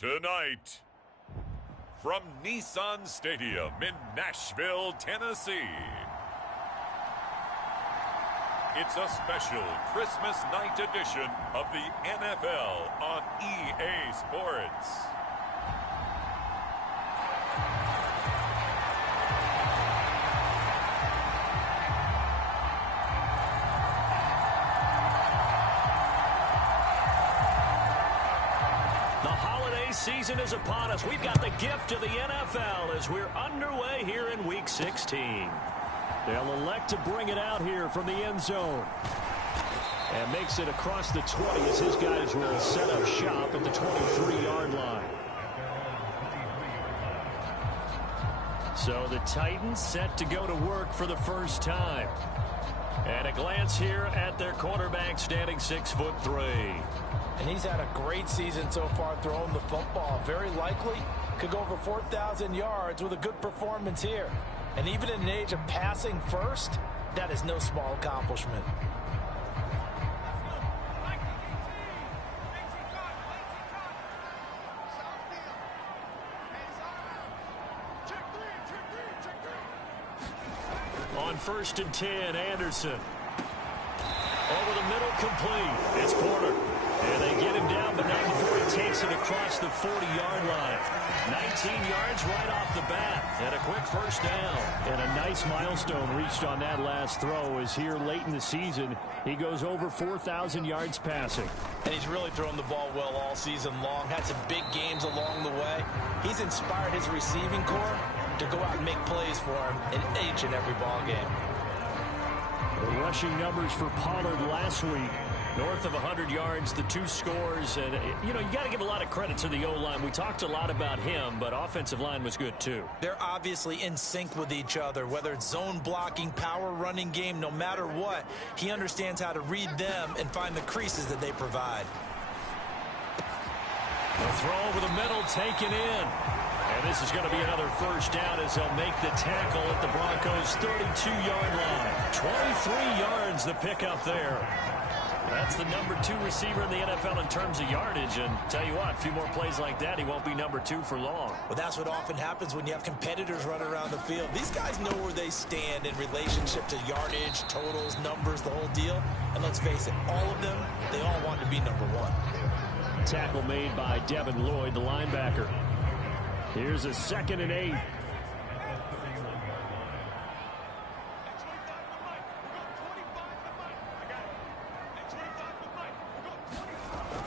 Tonight, from Nissan Stadium in Nashville, Tennessee, it's a special Christmas night edition of the NFL on EA Sports. Season is upon us. We've got the gift of the NFL as we're underway here in Week 16. They'll elect to bring it out here from the end zone. And makes it across the 20 as his guys will set up shop at the 23-yard line. So the Titans set to go to work for the first time. And a glance here at their quarterback standing 6'3". And he's had a great season so far throwing the football. Very likely could go over 4,000 yards with a good performance here. And even in an age of passing first, that is no small accomplishment. On 1st and 10, Anderson. Over the middle, complete. It's Porter. And they get him down, but not before he takes it across the 40-yard line. 19 yards right off the bat. And a quick first down. And a nice milestone reached on that last throw as here late in the season, he goes over 4,000 yards passing. And he's really thrown the ball well all season long. Had some big games along the way. He's inspired his receiving corps to go out and make plays for him in each and every ball game. The rushing numbers for Pollard last week. North of 100 yards, the 2 scores. And, you know, you got to give a lot of credit to the O-line. We talked a lot about him, but offensive line was good, too. They're obviously in sync with each other, whether it's zone blocking, power running game, no matter what. He understands how to read them and find the creases that they provide. The throw over the middle, taken in. And this is going to be another first down as they'll make the tackle at the Broncos' 32-yard line. 23 yards the pickup there. That's the number 2 receiver in the NFL in terms of yardage. And tell you what, a few more plays like that, he won't be number 2 for long. Well, that's what often happens when you have competitors running around the field. These guys know where they stand in relationship to yardage, totals, numbers, the whole deal. And let's face it, all of them, they all want to be number 1. Tackle made by Devin Lloyd, the linebacker. Here's a 2nd and 8.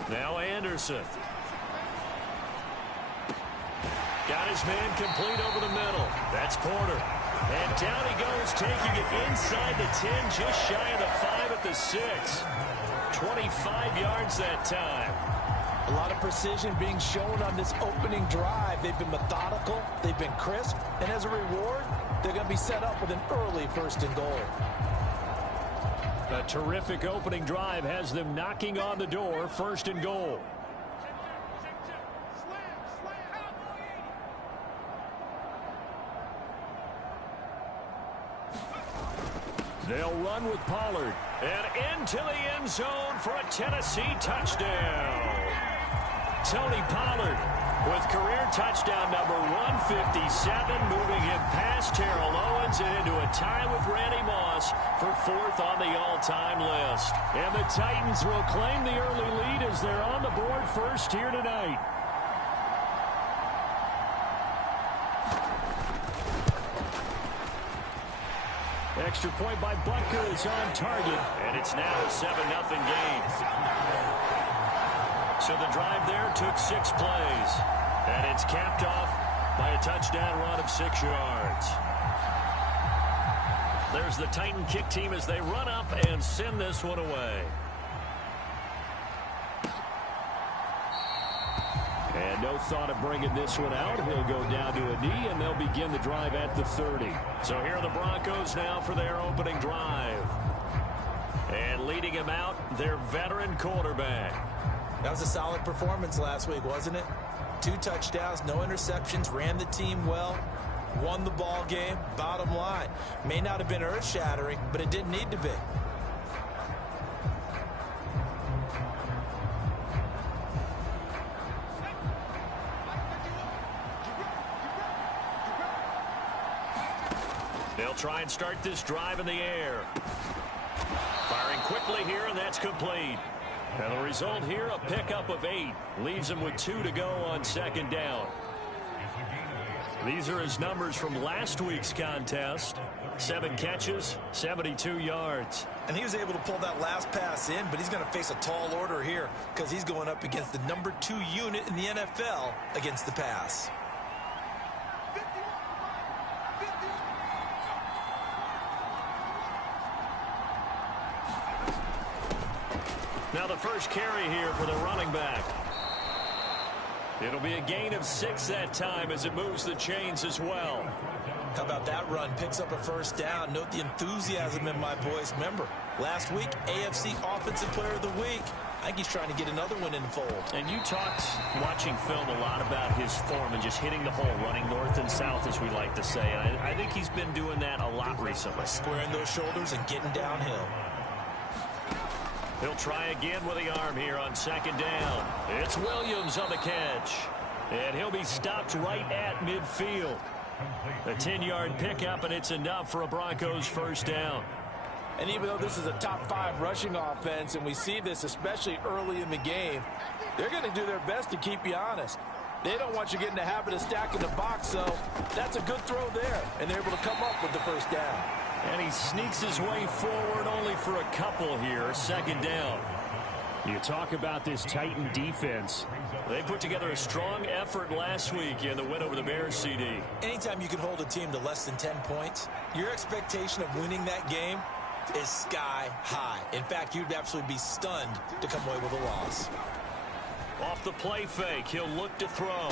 Now Anderson. Got his man complete over the middle. That's Porter. And down he goes, taking it inside the 10, just shy of the 5 at the 6. 25 yards that time. A lot of precision being shown on this opening drive. They've been methodical, they've been crisp, and as a reward, they're going to be set up with an early 1st and goal. A terrific opening drive has them knocking on the door, 1st and goal. They'll run with Pollard. And into the end zone for a Tennessee touchdown. Tony Pollard with career touchdown number 157, moving him past Terrell Owens and into a tie with Randy Moss for 4th on the all-time list. And the Titans will claim the early lead as they're on the board first here tonight. Extra point by Butker is on target. And it's now a 7-0 game. So the drive there took 6 plays. And it's capped off by a touchdown run of 6 yards. There's the Titan kick team as they run up and send this one away. And no thought of bringing this one out. He'll go down to a knee, and they'll begin the drive at the 30. So here are the Broncos now for their opening drive. And leading him out, their veteran quarterback. That was a solid performance last week, wasn't it? 2 touchdowns, no interceptions, ran the team well, won the ball game. Bottom line, may not have been earth-shattering, but it didn't need to be. They'll try and start this drive in the air. Firing quickly here, and that's complete. And the result here, a pickup of 8. Leaves him with 2 to go on second down. These are his numbers from last week's contest. 7 catches, 72 yards. And he was able to pull that last pass in, but he's going to face a tall order here because he's going up against the number 2 unit in the NFL against the pass. Now the first carry here for the running back. It'll be a gain of 6 that time as it moves the chains as well. How about that run? Picks up a first down. Note the enthusiasm in my voice. Remember, last week, AFC Offensive Player of the Week. I think he's trying to get another one in the fold. And you talked, watching film, a lot about his form and just hitting the hole, running north and south, as we like to say. I think he's been doing that a lot recently. Squaring those shoulders and getting downhill. He'll try again with the arm here on second down. It's Williams on the catch. And he'll be stopped right at midfield. A 10-yard pickup, and it's enough for a Broncos first down. And even though this is a top 5 rushing offense, and we see this especially early in the game, they're going to do their best to keep you honest. They don't want you getting the habit of stacking the box, so that's a good throw there. And they're able to come up with the first down. And he sneaks his way forward only for a couple here. Second down. You talk about this Titan defense. They put together a strong effort last week in the win over the Bears, CD. Anytime you can hold a team to less than 10 points, your expectation of winning that game is sky high. In fact, you'd absolutely be stunned to come away with a loss. Off the play fake, he'll look to throw.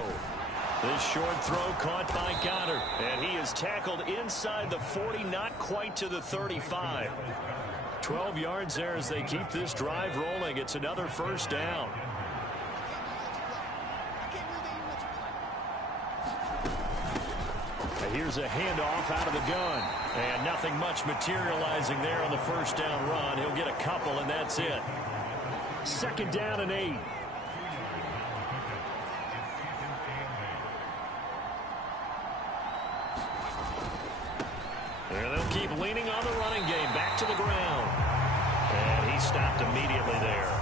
This short throw caught by Goddard. And he is tackled inside the 40, not quite to the 35. 12 yards there as they keep this drive rolling. It's another first down. And here's a handoff out of the gun. And nothing much materializing there on the first down run. He'll get a couple, and that's it. Second down and 8. And they'll keep leaning on the running game. Back to the ground. And he stopped immediately there.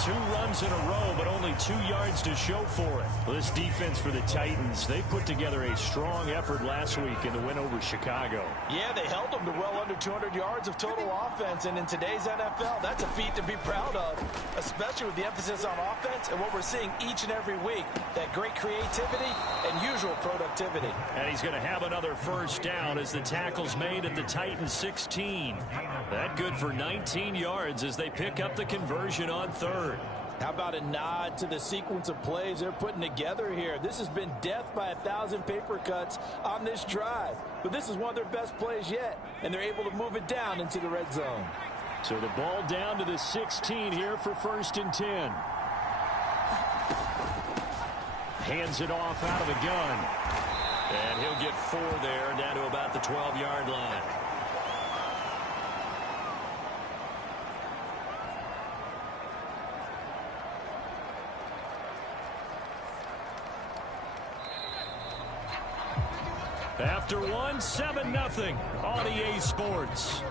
2 runs in a row, but only 2 yards to show for it. This defense for the Titans, they put together a strong effort last week in the win over Chicago. Yeah, they held them to well under 200 yards of total offense, and in today's NFL, that's a feat to be proud of, especially with the emphasis on offense and what we're seeing each and every week, that great creativity and usual productivity. And he's going to have another first down as the tackle's made at the Titans 16. That good for 19 yards as they pick up the conversion on third. How about a nod to the sequence of plays they're putting together here? This has been death by 1,000 paper cuts on this drive. But this is one of their best plays yet, and they're able to move it down into the red zone. So the ball down to the 16 here for 1st and 10. Hands it off out of the gun. And he'll get 4 there, down to about the 12-yard line. After 1, 7-0 on EA Sports.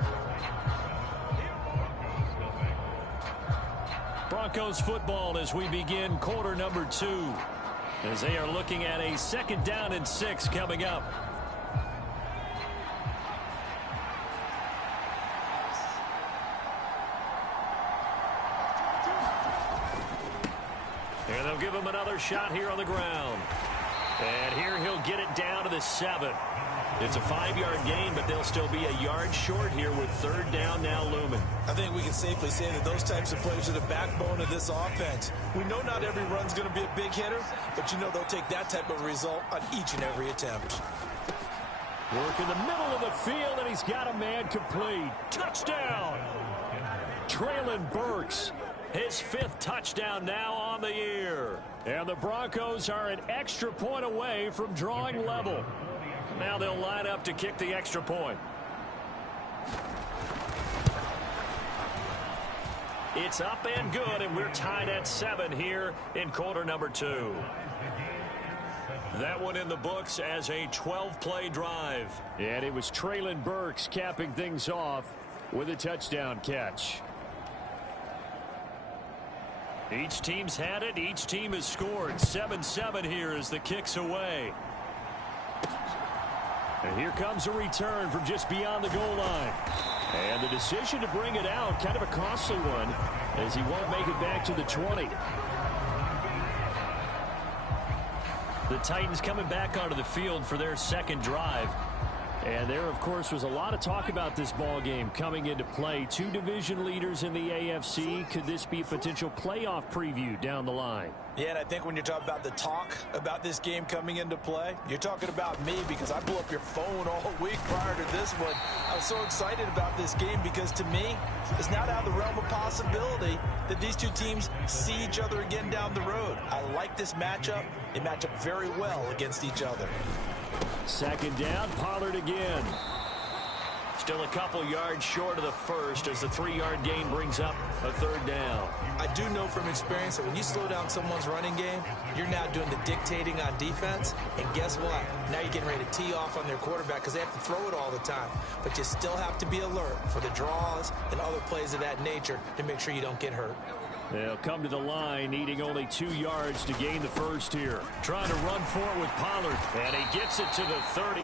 Broncos football as we begin quarter number 2. As they are looking at a 2nd down and 6 coming up. And they'll give him another shot here on the ground. And here he'll get it down to the 7. It's a 5-yard gain, but they'll still be a yard short here with 3rd down now looming. I think we can safely say that those types of plays are the backbone of this offense. We know not every run's going to be a big hitter, but you know they'll take that type of result on each and every attempt. Work in the middle of the field, and he's got a man complete. Touchdown! Traylon Burks, his 5th touchdown now on the year. And the Broncos are an extra point away from drawing level. Now they'll line up to kick the extra point. It's up and good, and we're tied at 7 here in quarter number 2. That one in the books as a 12-play drive. And it was Traylon Burks capping things off with a touchdown catch. Each team's had it. Each team has scored. 7-7 here as the kick's away. And here comes a return from just beyond the goal line. And the decision to bring it out, kind of a costly one, as he won't make it back to the 20. The Titans coming back onto the field for their second drive. And there, of course, was a lot of talk about this ball game coming into play. Two division leaders in the AFC. Could this be a potential playoff preview down the line? Yeah, and I think when you're talking about the talk about this game coming into play, you're talking about me, because I blew up your phone all week prior to this one. I was so excited about this game because, to me, it's not out of the realm of possibility that these two teams see each other again down the road. I like this matchup. They match up very well against each other. Second down, Pollard again. Still a couple yards short of the first as the 3-yard gain brings up a third down. I do know from experience that when you slow down someone's running game, you're now doing the dictating on defense. And guess what? Now you're getting ready to tee off on their quarterback because they have to throw it all the time. But you still have to be alert for the draws and other plays of that nature to make sure you don't get hurt. They'll come to the line, needing only 2 yards to gain the first here. Trying to run for it with Pollard, and he gets it to the 30.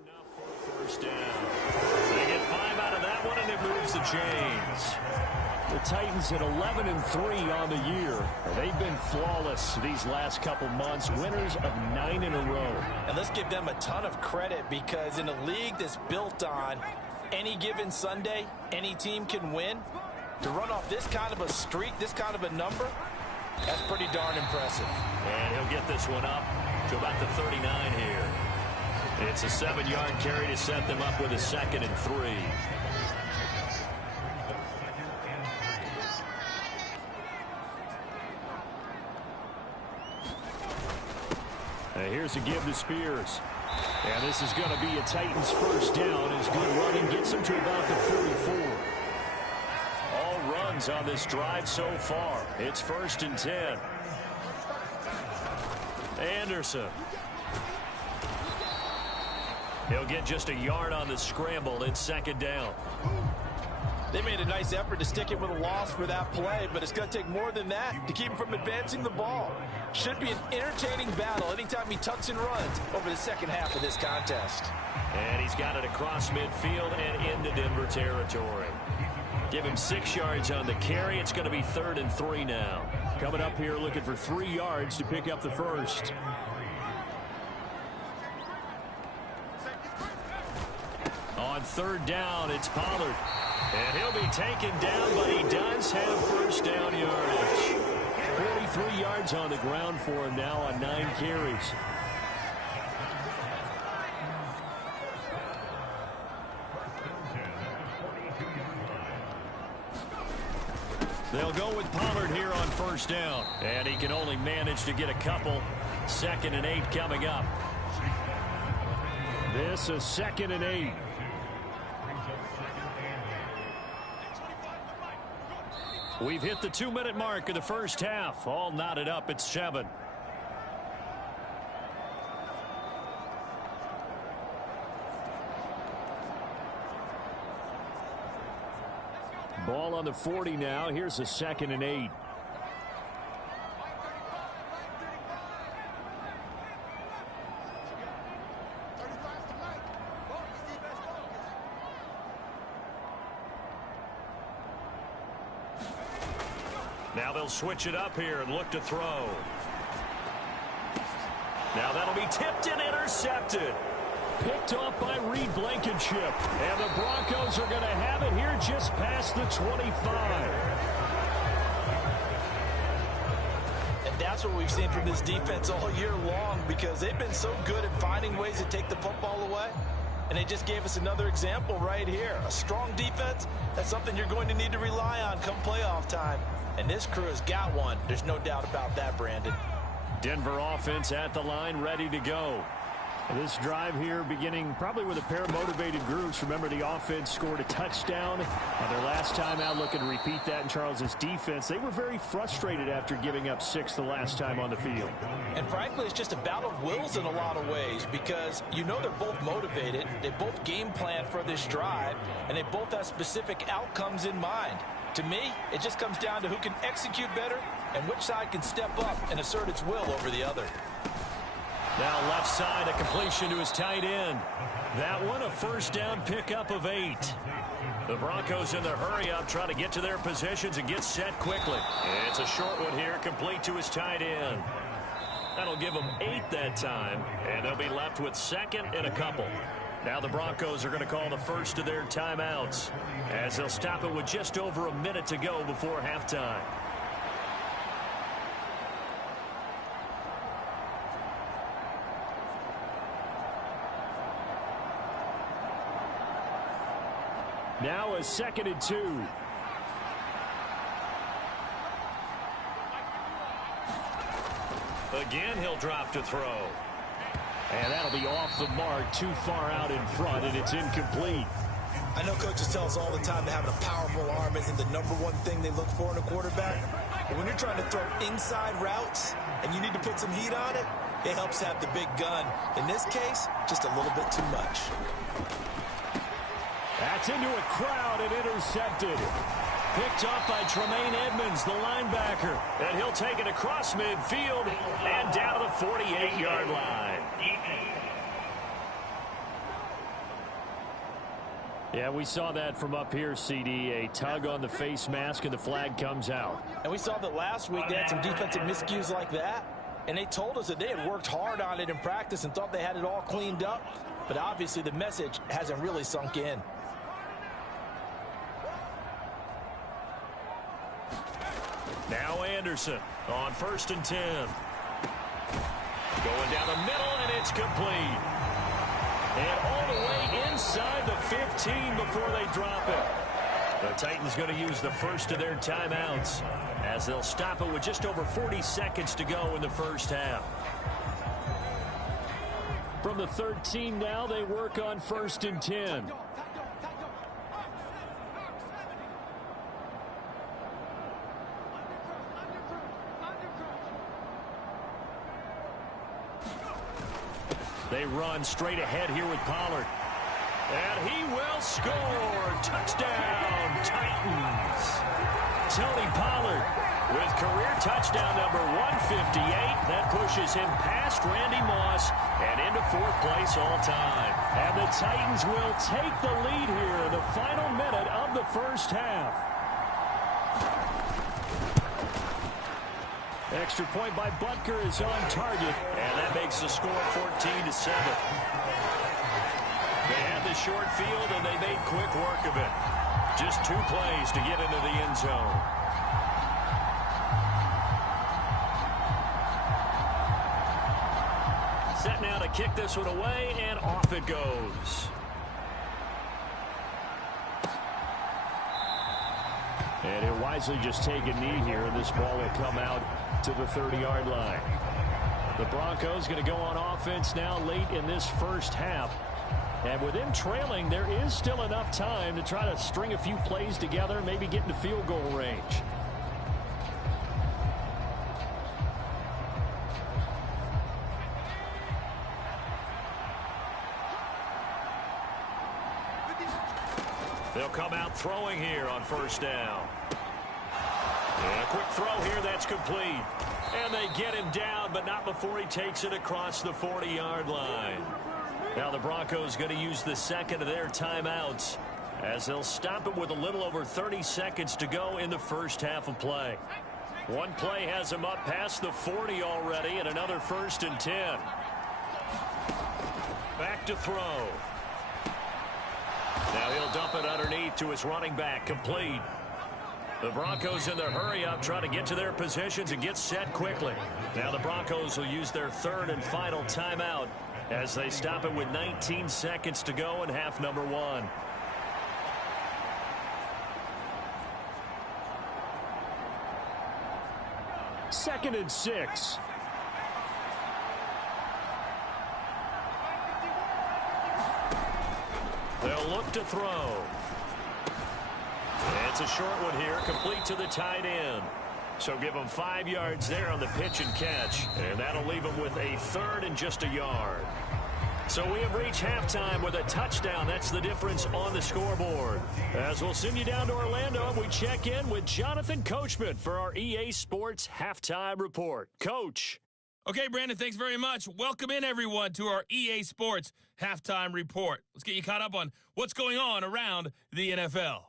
Enough for first down. They get 5 out of that one, and it moves the chains. The Titans at 11-3 on the year. They've been flawless these last couple months, winners of 9 in a row. And let's give them a ton of credit, because in a league that's built on any given Sunday, any team can win. To run off this kind of a streak, this kind of a number, that's pretty darn impressive. And he'll get this one up to about the 39 here. It's a 7-yard carry to set them up with a 2nd and 3. Here's a give to Spears. And this is going to be a Titans first down as good running gets them to about the 44. All runs on this drive so far. It's 1st and 10. Anderson. He'll get just a yard on the scramble. It's 2nd down. They made a nice effort to stick it with a loss for that play, but it's going to take more than that to keep him from advancing the ball. Should be an entertaining battle anytime he tucks and runs over the second half of this contest. And he's got it across midfield and into Denver territory. Give him 6 yards on the carry. It's going to be 3rd and 3 now. Coming up here looking for 3 yards to pick up the first. On 3rd down, it's Pollard. And he'll be taken down, but he does have first down yardage. 43 yards on the ground for him now on 9 carries. They'll go with Pollard here on first down. And he can only manage to get a couple. 2nd and 8 coming up. This is 2nd and 8. We've hit the 2-minute mark of the first half. All knotted up at 7. Ball on the 40 now. Here's a 2nd and 8. Now they'll switch it up here and look to throw. Now that'll be tipped and intercepted. Picked off by Reed Blankenship. And the Broncos are going to have it here just past the 25. And that's what we've seen from this defense all year long, because they've been so good at finding ways to take the football away. And they just gave us another example right here. A strong defense, that's something you're going to need to rely on come playoff time. And this crew has got one. There's no doubt about that, Brandon. Denver offense at the line, ready to go. This drive here beginning probably with a pair of motivated groups. Remember, the offense scored a touchdown on their last time out. Looking to repeat that in Charles's defense. They were very frustrated after giving up 6 the last time on the field. And frankly, it's just a battle of wills in a lot of ways because you know they're both motivated. They both game plan for this drive, and they both have specific outcomes in mind. To me, it just comes down to who can execute better and which side can step up and assert its will over the other. Now left side, a completion to his tight end. That one, a first down pickup of 8. The Broncos in the hurry-up trying to get to their positions and get set quickly. It's a short one here, complete to his tight end. That'll give them 8 that time, and they'll be left with second and a couple. Now the Broncos are going to call the first of their timeouts as they'll stop it with just over a minute to go before halftime. Now a 2nd and 2. Again, he'll drop to throw. And that'll be off the mark, too far out in front, and it's incomplete. I know coaches tell us all the time that having a powerful arm isn't the #1 thing they look for in a quarterback. But when you're trying to throw inside routes and you need to put some heat on it, it helps have the big gun. In this case, just a little bit too much. That's into a crowd and intercepted. Picked up by Tremaine Edmonds, the linebacker. And he'll take it across midfield and down to the 48-yard line. Yeah, we saw that from up here, CD. A tug on the face mask and the flag comes out. And we saw that last week they had some defensive miscues like that. And they told us that they had worked hard on it in practice and thought they had it all cleaned up. But obviously the message hasn't really sunk in. Now Anderson on 1st and 10. Going down the middle, and it's complete. And all the way inside the 15 before they drop it. The Titans going to use the first of their timeouts as they'll stop it with just over 40 seconds to go in the first half. From the 13 now, they work on 1st and 10. They run straight ahead here with Pollard. And he will score. Touchdown, Titans. Tony Pollard with career touchdown number 158. That pushes him past Randy Moss and into 4th place all time. And the Titans will take the lead here in the final minute of the first half. Extra point by Butker is on target. And that makes the score 14-7. They had the short field, and they made quick work of it. Just 2 plays to get into the end zone. Set now to kick this one away, and off it goes. And he'll wisely just take a knee here, and this ball will come out to the 30-yard line. The Broncos going to go on offense now late in this first half. And with them trailing, there is still enough time to try to string a few plays together, maybe get into field goal range. They'll come out throwing here on 1st down. And a quick throw here, that's complete. And they get him down, but not before he takes it across the 40-yard line. Now the Broncos going to use the second of their timeouts as they'll stop it with a little over 30 seconds to go in the first half of play. One play has him up past the 40 already, and another 1st and 10. Back to throw. Now he'll dump it underneath to his running back, complete. The Broncos in their hurry-up trying to get to their positions and get set quickly. Now the Broncos will use their 3rd and final timeout as they stop it with 19 seconds to go in half number one. Second and 6. They'll look to throw. It's a short one here, complete to the tight end. So give them 5 yards there on the pitch and catch, and that'll leave them with a third and just a yard. So we have reached halftime with a touchdown. That's the difference on the scoreboard. As we'll send you down to Orlando, and we check in with Jonathan Coachman for our EA Sports Halftime Report. Coach. Okay, Brandon, thanks very much. Welcome in, everyone, to our EA Sports Halftime Report. Let's get you caught up on what's going on around the NFL.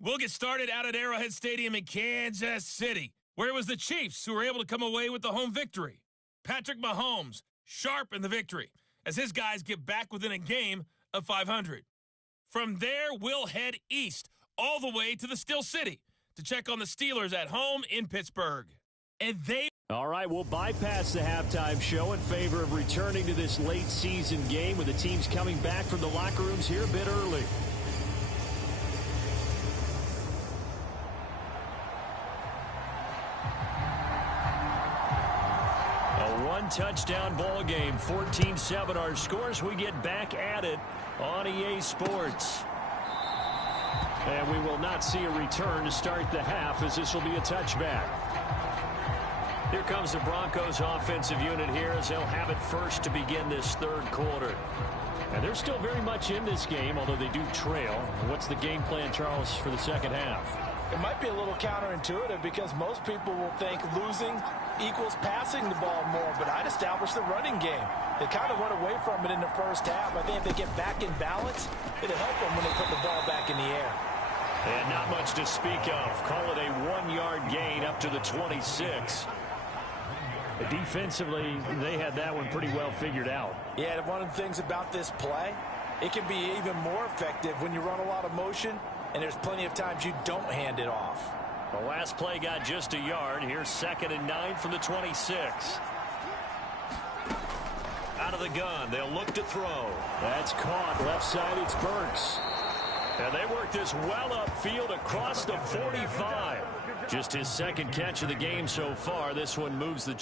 We'll get started out at Arrowhead Stadium in Kansas City, where it was the Chiefs who were able to come away with the home victory. Patrick Mahomes, sharp in the victory, as his guys get back within a game of 500. From there, we'll head east all the way to the Steel City to check on the Steelers at home in Pittsburgh. And they... All right, we'll bypass the halftime show in favor of returning to this late season game with the teams coming back from the locker rooms here a bit early. Touchdown ball game, 14-7 our scores. We get back at it on EA Sports. And we will not see a return to start the half, as this will be a touchback. Here comes the Broncos offensive unit here, as they'll have it first to begin this third quarter. And they're still very much in this game, although they do trail. What's the game plan, Charles, for the second half? It might be a little counterintuitive because most people will think losing equals passing the ball more, but I'd establish the running game. They kind of went away from it in the first half. I think if they get back in balance, it'll help them when they put the ball back in the air. And not much to speak of. Call it a 1-yard gain up to the 26. Defensively, they had that one pretty well figured out. Yeah, one of the things about this play, it can be even more effective when you run a lot of motion, and there's plenty of times you don't hand it off. The last play got just a yard. Here's 2nd and 9 from the 26. Out of the gun. They'll look to throw. That's caught. Left side, it's Burks. And they work this well upfield across the 45. Just his second catch of the game so far. This one moves the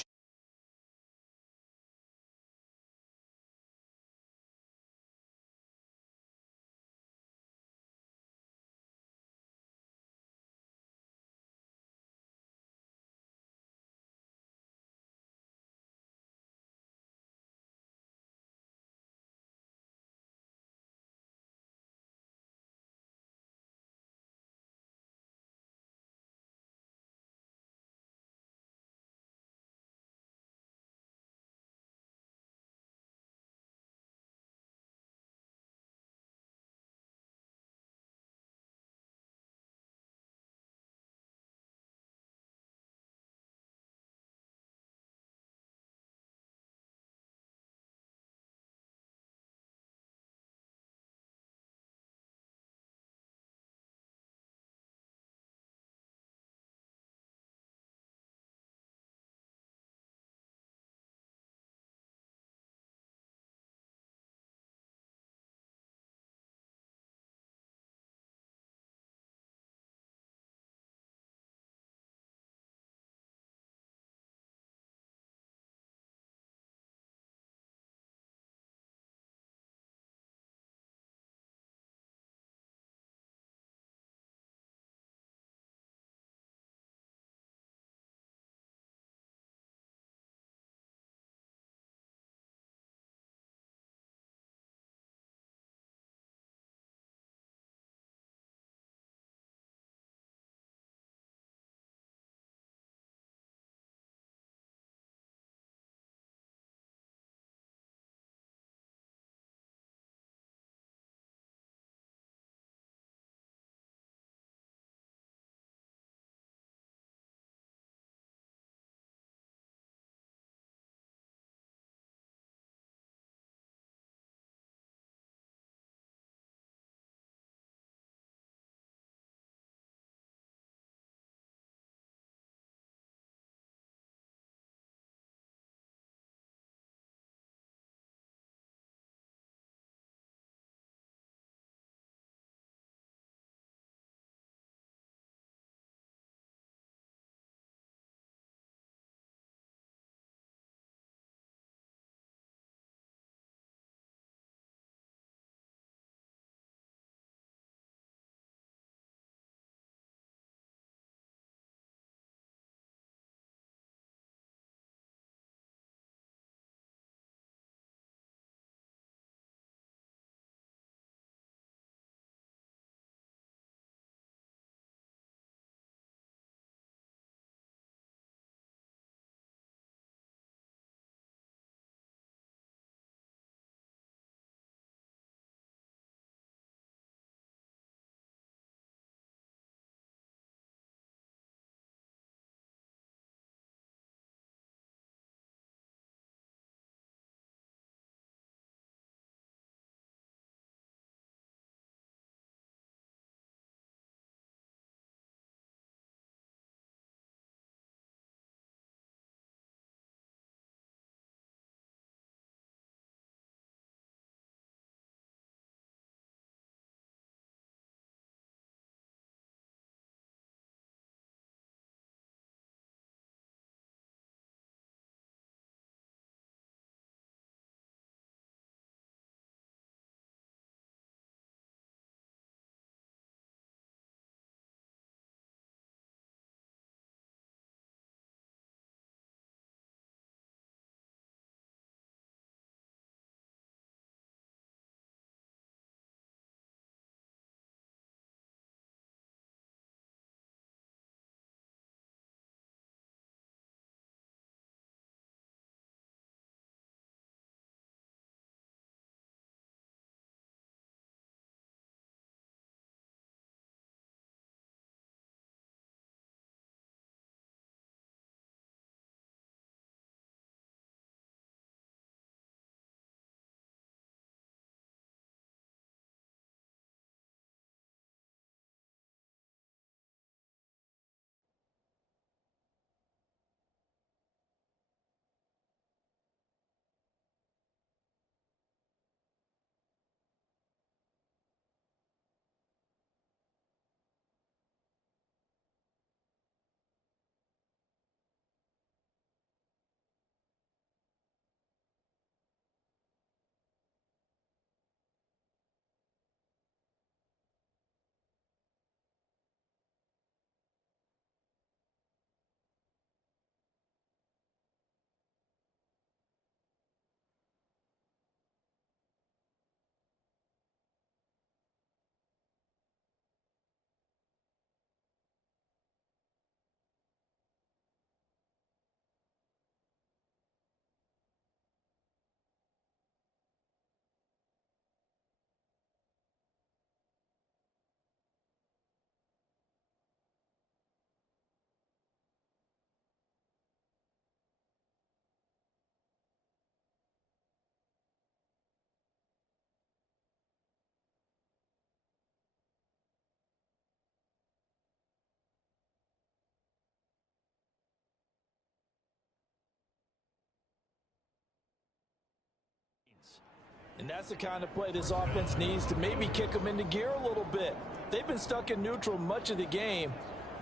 And that's the kind of play this offense needs to maybe kick them into gear a little bit. They've been stuck in neutral much of the game.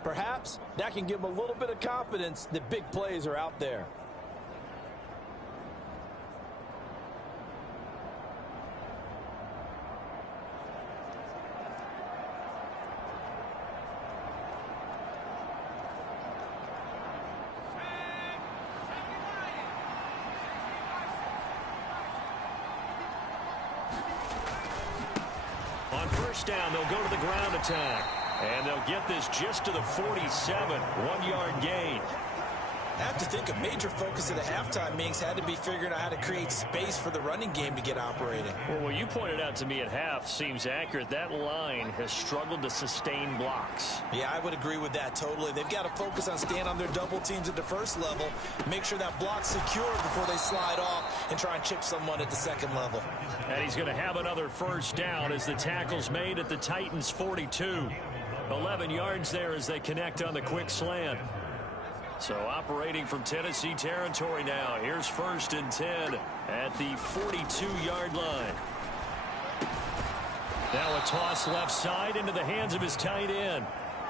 Perhaps that can give them a little bit of confidence that big plays are out there. On first down, they'll go to the ground attack. And they'll get this just to the 47, 1-yard gain. I have to think a major focus of the halftime meetings had to be figuring out how to create space for the running game to get operating. Well, what you pointed out to me at half seems accurate. That line has struggled to sustain blocks. Yeah, I would agree with that totally. They've got to focus on staying on their double teams at the first level, make sure that block's secure before they slide off and try and chip someone at the second level. And he's going to have another first down as the tackle's made at the Titans' 42. 11 yards there as they connect on the quick slant. So operating from Tennessee territory now. Here's 1st and 10 at the 42-yard line. Now a toss left side into the hands of his tight end.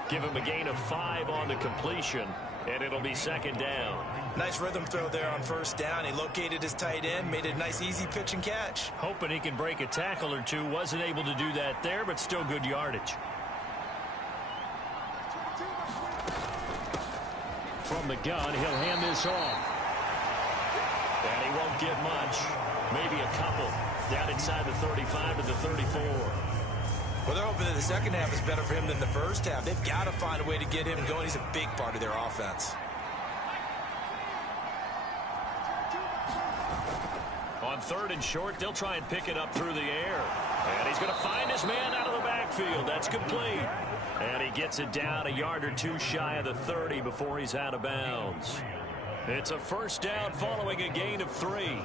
Give him a gain of 5 on the completion, and it'll be 2nd down. Nice rhythm throw there on 1st down. He located his tight end, made a nice easy pitch and catch. Hoping he can break a tackle or two. Wasn't able to do that there, but still good yardage. From the gun, he'll hand this off. And he won't get much. Maybe a couple. Down inside the 35 to the 34. Well, they're hoping that the second half is better for him than the first half. They've got to find a way to get him going. He's a big part of their offense. On 3rd and short, they'll try and pick it up through the air. And he's going to find his man out of the backfield. That's complete. And he gets it down a yard or two shy of the 30 before he's out of bounds. It's a first down following a gain of 3.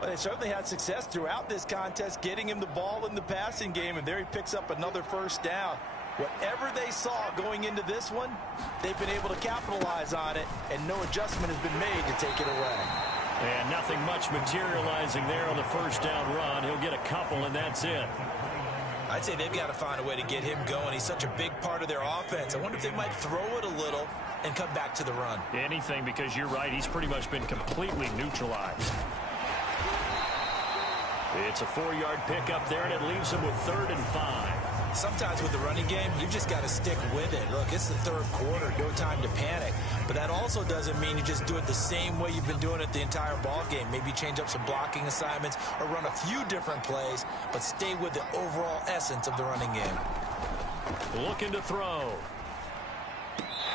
Well, they certainly had success throughout this contest, getting him the ball in the passing game, and there he picks up another first down. Whatever they saw going into this one, they've been able to capitalize on it, and no adjustment has been made to take it away. And nothing much materializing there on the first down run. He'll get a couple, and that's it. I'd say they've got to find a way to get him going. He's such a big part of their offense. I wonder if they might throw it a little and come back to the run. Anything, because you're right. He's pretty much been completely neutralized. It's a 4-yard pickup there, and it leaves him with 3rd and 5. Sometimes with the running game, you've just got to stick with it. Look, it's the 3rd quarter, no time to panic. But that also doesn't mean you just do it the same way you've been doing it the entire ball game. Maybe change up some blocking assignments or run a few different plays, but stay with the overall essence of the running game. Looking to throw.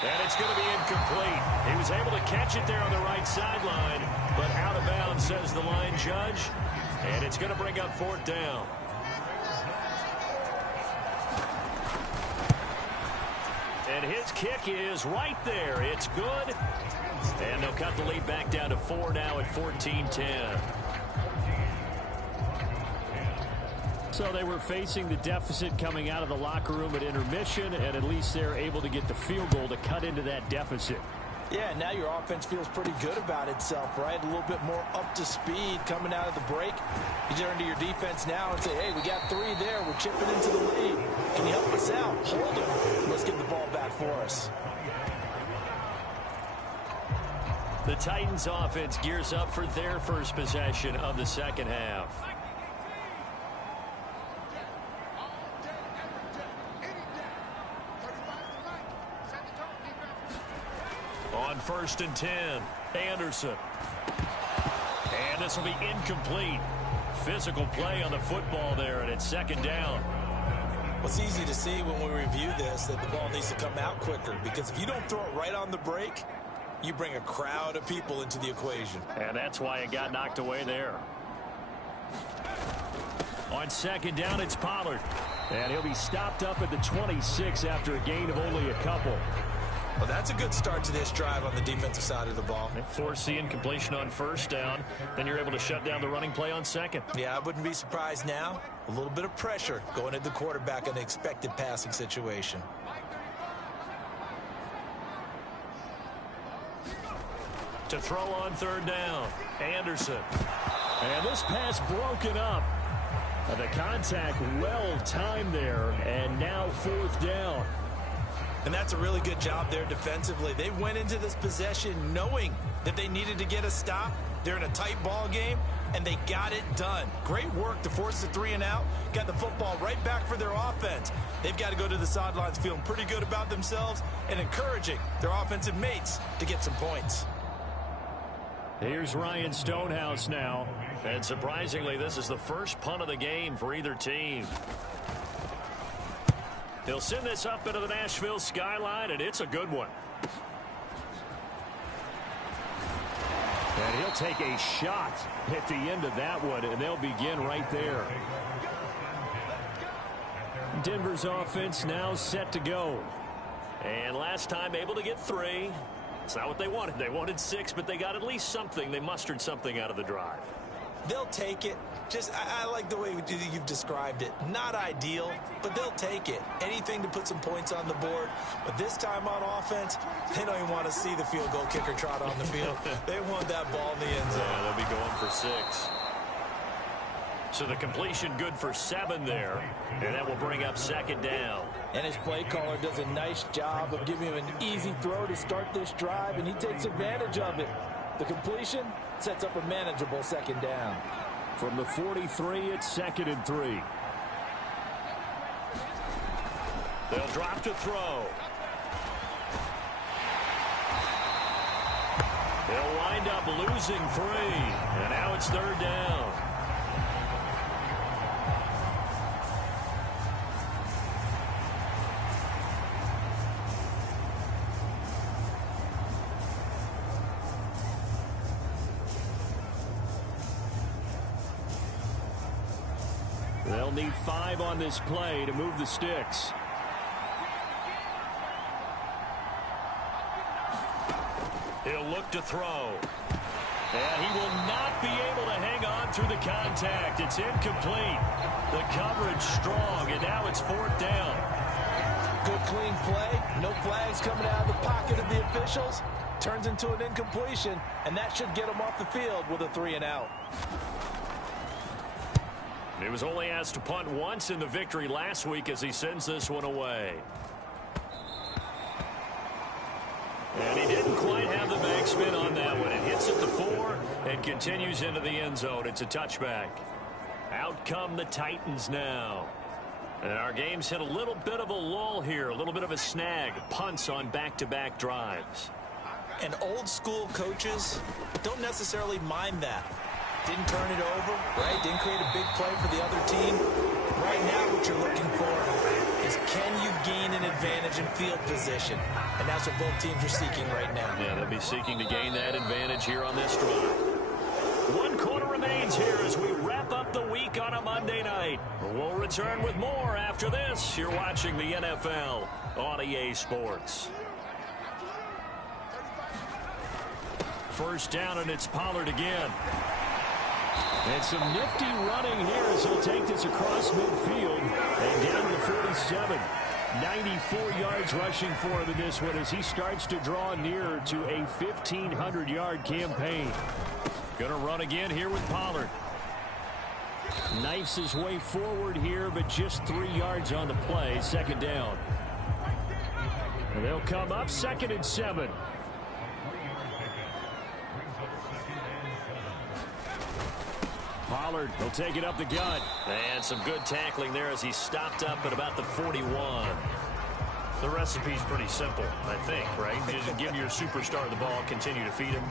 And it's going to be incomplete. He was able to catch it there on the right sideline, but out of bounds, says the line judge. And it's going to bring up 4th down. And his kick is right there. It's good. And they'll cut the lead back down to 4 now at 14-10. So they were facing the deficit coming out of the locker room at intermission, and at least they're able to get the field goal to cut into that deficit. Yeah, now your offense feels pretty good about itself, right? A little bit more up to speed coming out of the break. You turn to your defense now and say, hey, we got 3 there. We're chipping into the lead. Can you help us out? Hold them. Let's get the ball back for us. The Titans offense gears up for their first possession of the second half. On 1st and 10, Anderson. And this will be incomplete. Physical play on the football there, and it's 2nd down. Well, it's easy to see when we review this that the ball needs to come out quicker, because if you don't throw it right on the break, you bring a crowd of people into the equation. And that's why it got knocked away there. On 2nd down, it's Pollard. And he'll be stopped up at the 26 after a gain of only a couple. Well, that's a good start to this drive on the defensive side of the ball. Force the incompletion on 1st down. Then you're able to shut down the running play on 2nd. Yeah, I wouldn't be surprised now. A little bit of pressure going at the quarterback in an expected passing situation. To throw on 3rd down, Anderson. And this pass broken up. The contact well timed there, and now 4th down. And that's a really good job there defensively. They went into this possession knowing that they needed to get a stop. They're in a tight ball game, and they got it done. Great work to force the 3 and out. Got the football right back for their offense. They've got to go to the sidelines feeling pretty good about themselves and encouraging their offensive mates to get some points. Here's Ryan Stonehouse now. And surprisingly, this is the first punt of the game for either team. He'll send this up into the Nashville skyline, and it's a good one. And he'll take a shot at the end of that one, and they'll begin right there. Denver's offense now set to go. And last time able to get 3. It's not what they wanted. They wanted 6, but they got at least something. They mustered something out of the drive. They'll take it. I like the way you've described it. Not ideal, but they'll take it. Anything to put some points on the board. But this time on offense, they don't even want to see the field goal kicker trot on the field. They want that ball in the end zone. Yeah, they'll be going for 6. So the completion good for 7 there. And that will bring up 2nd down. And his play caller does a nice job of giving him an easy throw to start this drive, and he takes advantage of it. The completion sets up a manageable 2nd down. From the 43, it's 2nd and 3. They'll drop to throw. They'll wind up losing 3. And now it's 3rd down. They'll need 5 on this play to move the sticks. He'll look to throw. And he will not be able to hang on through the contact. It's incomplete. The coverage strong, and now it's 4th down. Good clean play. No flags coming out of the pocket of the officials. Turns into an incompletion, and that should get him off the field with a 3 and out. He was only asked to punt once in the victory last week as he sends this one away. And he didn't quite have the backspin on that one. It hits at the 4 and continues into the end zone. It's a touchback. Out come the Titans now. And our game's hit a little bit of a lull here, a little bit of a snag. Punts on back-to-back drives. And old school coaches don't necessarily mind that. Didn't turn it over, right? Didn't create a big play for the other team. Right now what you're looking for is, can you gain an advantage in field position? And that's what both teams are seeking right now. Yeah, they'll be seeking to gain that advantage here on this drive. 1 quarter remains here as we wrap up the week on a Monday night. We'll return with more after this. You're watching the NFL on EA Sports. 1st down, and it's Pollard again. And some nifty running here as he'll take this across midfield and down to the 47. 94 yards rushing for him in this one as he starts to draw nearer to a 1,500-yard campaign. Going to run again here with Pollard. Knifes his way forward here, but just 3 yards on the play. 2nd down. And they'll come up 2nd and 7. Pollard will take it up the gut. And some good tackling there as he stopped up at about the 41. The recipe's pretty simple, I think, right? Just give your superstar the ball, continue to feed him.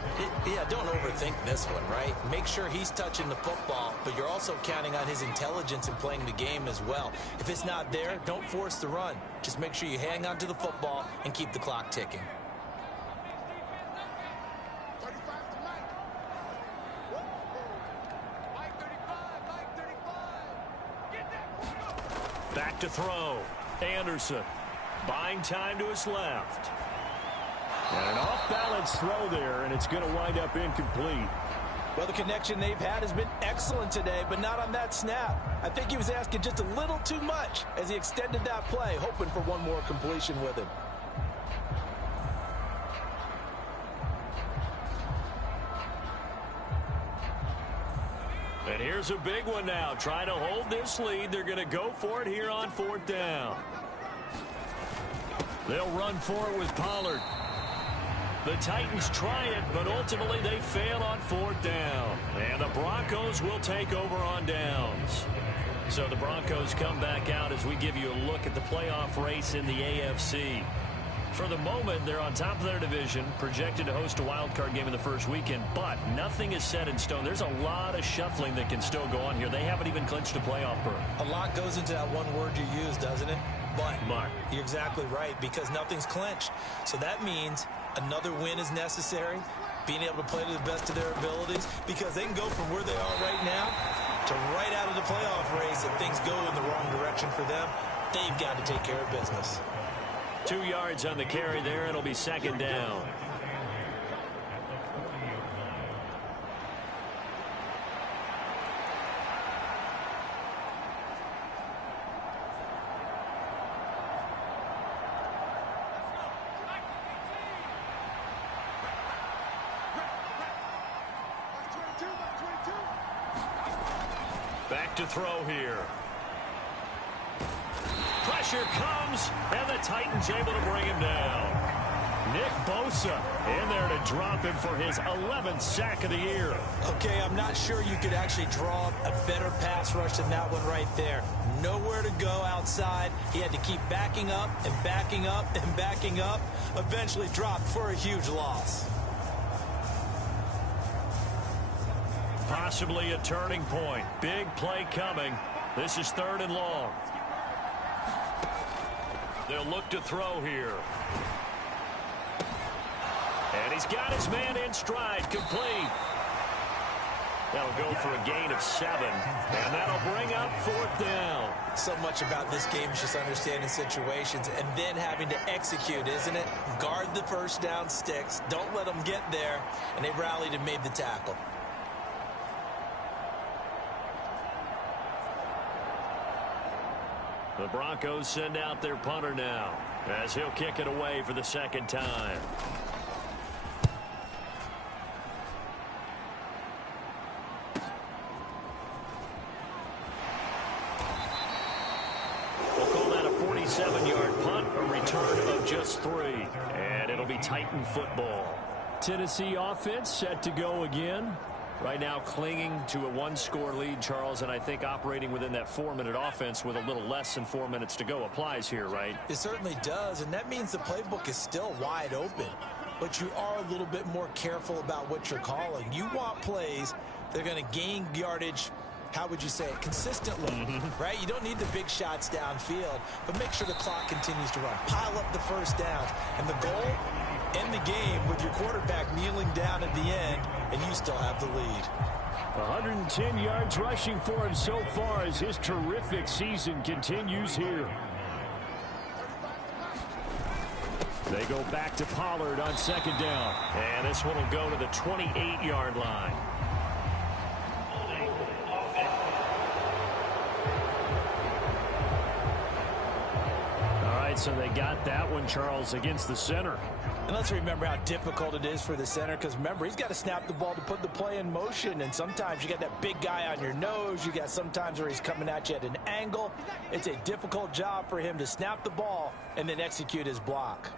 Yeah, don't overthink this one, right? Make sure he's touching the football, but you're also counting on his intelligence in playing the game as well. If it's not there, don't force the run. Just make sure you hang on to the football and keep the clock ticking. Back to throw. Anderson buying time to his left. And an off-balance throw there, and it's going to wind up incomplete. Well, the connection they've had has been excellent today, but not on that snap. I think he was asking just a little too much as he extended that play, hoping for one more completion with him. And Here's a big one now. Trying to hold this lead. They're going to go for it here on 4th down. They'll run for it with Pollard. The Titans try it, but ultimately they fail on 4th down. And the Broncos will take over on downs. So the Broncos come back out as we give you a look at the playoff race in the AFC. For the moment, they're on top of their division, projected to host a wild card game in the first weekend, but nothing is set in stone. There's a lot of shuffling that can still go on here. They haven't even clinched a playoff berth. A lot goes into that one word you use, doesn't it? But. You're exactly right, because nothing's clinched. So that means another win is necessary, being able to play to the best of their abilities, because they can go from where they are right now to right out of the playoff race. If things go in the wrong direction for them, they've got to take care of business. 2 yards on the carry there. It'll be 2nd down. Back to throw here. Pressure comes, and the Titans able to bring him down. Nick Bosa in there to drop him for his 11th sack of the year. Okay, I'm not sure you could actually draw a better pass rush than that one right there. Nowhere to go outside. He had to keep backing up and backing up and backing up. Eventually dropped for a huge loss. Possibly a turning point. Big play coming. This is 3rd and long. They'll look to throw here. And he's got his man in stride, complete. That'll go for a gain of 7. And that'll bring up 4th down. So much about this game is just understanding situations and then having to execute, isn't it? Guard the first down sticks. Don't let them get there. And they rallied and made the tackle. The Broncos send out their punter now as he'll kick it away for the 2nd time. We'll call that a 47-yard punt, a return of just 3. And it'll be Titan football. Tennessee offense set to go again. Right now clinging to a 1-score lead, Charles, and I think operating within that 4-minute offense with a little less than 4 minutes to go applies here, right? It certainly does, and that means the playbook is still wide open. But you are a little bit more careful about what you're calling. You want plays that are going to gain yardage, how would you say it, consistently, right? You don't need the big shots downfield, but make sure the clock continues to run. Pile up the first downs, and the goal, end the game with your quarterback kneeling down at the end, and you still have the lead. 110 yards rushing for him so far as his terrific season continues here. They go back to Pollard on 2nd down. And this one will go to the 28-yard line. All right, so they got that one, Charles, against the center. And let's remember how difficult it is for the center, because remember, he's got to snap the ball to put the play in motion, and sometimes you got that big guy on your nose. You got sometimes where he's coming at you at an angle. It's a difficult job for him to snap the ball and then execute his block.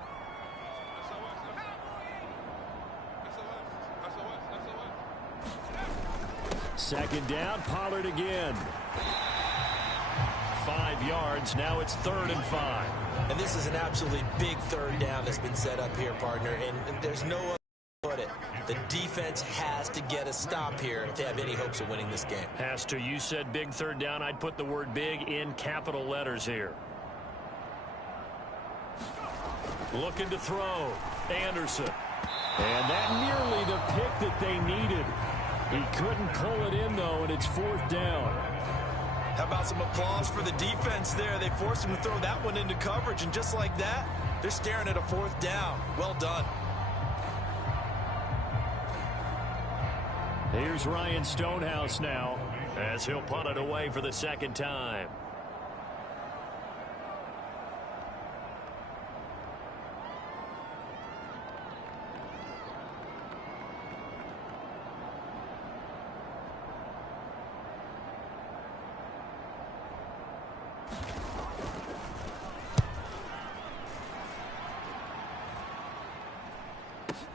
Second down, Pollard again. 5 yards, now it's 3rd and 5. And this is an absolutely big 3rd down that's been set up here, partner, and there's no other way to put it. The defense has to get a stop here if they have any hopes of winning this game. Has to. You said big 3rd down. I'd put the word big in capital letters here. Looking to throw. Anderson. And that nearly the pick that they needed. He couldn't pull it in, though, and it's 4th down. How about some applause for the defense there? They forced him to throw that one into coverage, and just like that, they're staring at a 4th down. Well done. Here's Ryan Stonehouse now as he'll punt it away for the 2nd time.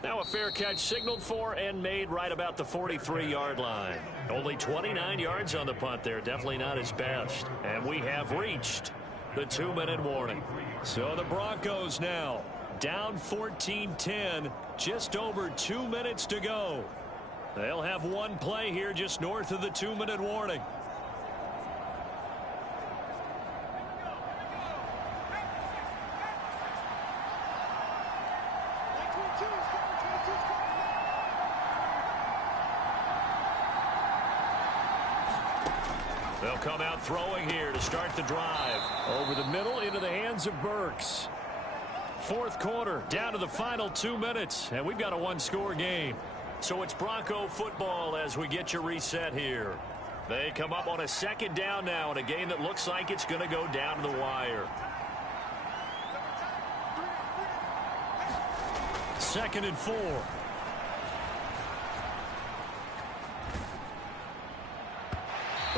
Now a fair catch signaled for and made right about the 43-yard line. Only 29 yards on the punt there. Definitely not his best. And we have reached the 2-minute warning. So the Broncos now down 14-10. Just over 2 minutes to go. They'll have one play here just north of the 2-minute warning. They'll come out throwing here to start the drive. Over the middle into the hands of Burks. Fourth quarter, down to the final 2 minutes, and we've got a one-score game. So it's Bronco football as we get you reset here. They come up on a second down now in a game that looks like it's going to go down to the wire. 2nd and 4.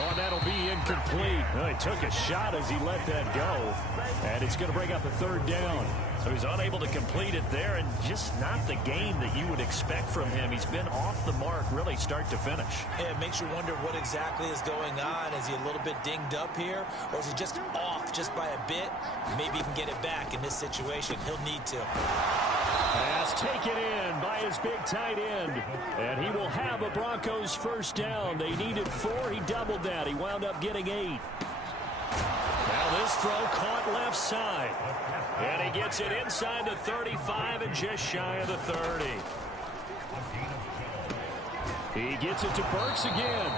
Oh, that'll be incomplete. Oh, he took a shot as he let that go. And it's going to bring up a 3rd down. So he's unable to complete it there, and just not the game that you would expect from him. He's been off the mark really start to finish. Yeah, it makes you wonder what exactly is going on. Is he a little bit dinged up here, or is he just off just by a bit? Maybe he can get it back in this situation. He'll need to. Pass taken in by his big tight end. And he will have a Broncos first down. They needed 4. He doubled that. He wound up getting 8. Now this throw caught left side. And he gets it inside the 35 and just shy of the 30. He gets it to Burks again.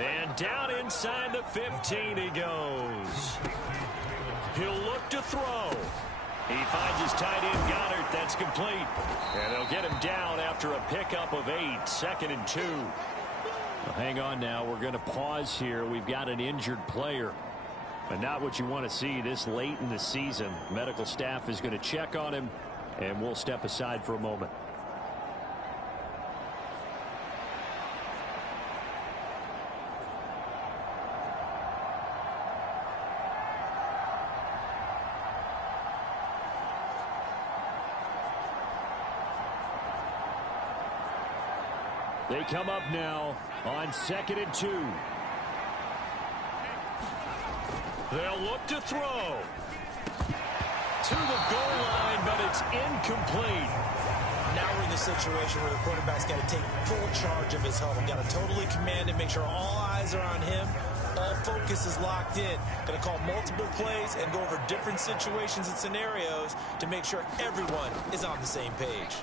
And down inside the 15 he goes. He'll look to throw. He finds his tight end Goddard. That's complete. And they'll get him down after a pickup of 8. 2nd and 2. Well, hang on now. We're going to pause here. We've got an injured player. But not what you want to see this late in the season. Medical staff is going to check on him, and we'll step aside for a moment. They come up now on 2nd and 2. They'll look to throw. To the goal line, but it's incomplete. Now we're in the situation where the quarterback's got to take full charge of his huddle. Got to totally command it, make sure all eyes are on him. All focus is locked in. Got to call multiple plays and go over different situations and scenarios to make sure everyone is on the same page.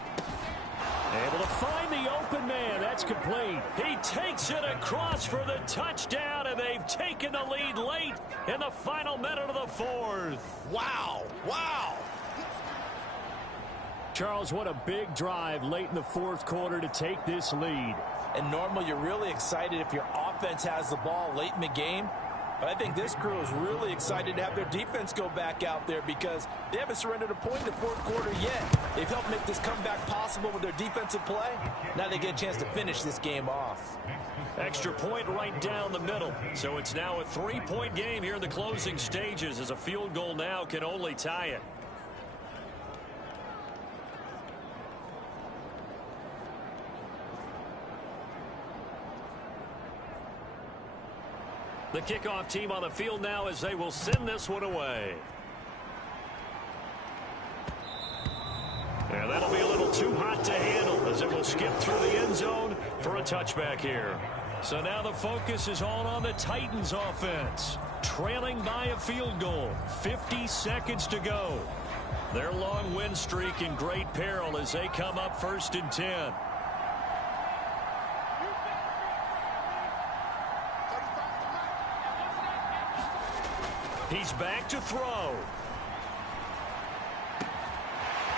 Able to find the open man. That's complete. He takes it across for the touchdown, and they've taken the lead late in the final minute of the 4th. Wow. Wow. Charles, what a big drive late in the 4th quarter to take this lead. And normal, you're really excited if your offense has the ball late in the game. But I think this crew is really excited to have their defense go back out there because they haven't surrendered a point in the 4th quarter yet. They've helped make this comeback possible with their defensive play. Now they get a chance to finish this game off. Extra point right down the middle. So it's now a 3-point game here in the closing stages as a field goal now can only tie it. The kickoff team on the field now as they will send this one away. And that'll be a little too hot to handle as it will skip through the end zone for a touchback here. So now the focus is all on the Titans offense. Trailing by a field goal. 50 seconds to go. Their long win streak in great peril as they come up 1st and 10. He's back to throw.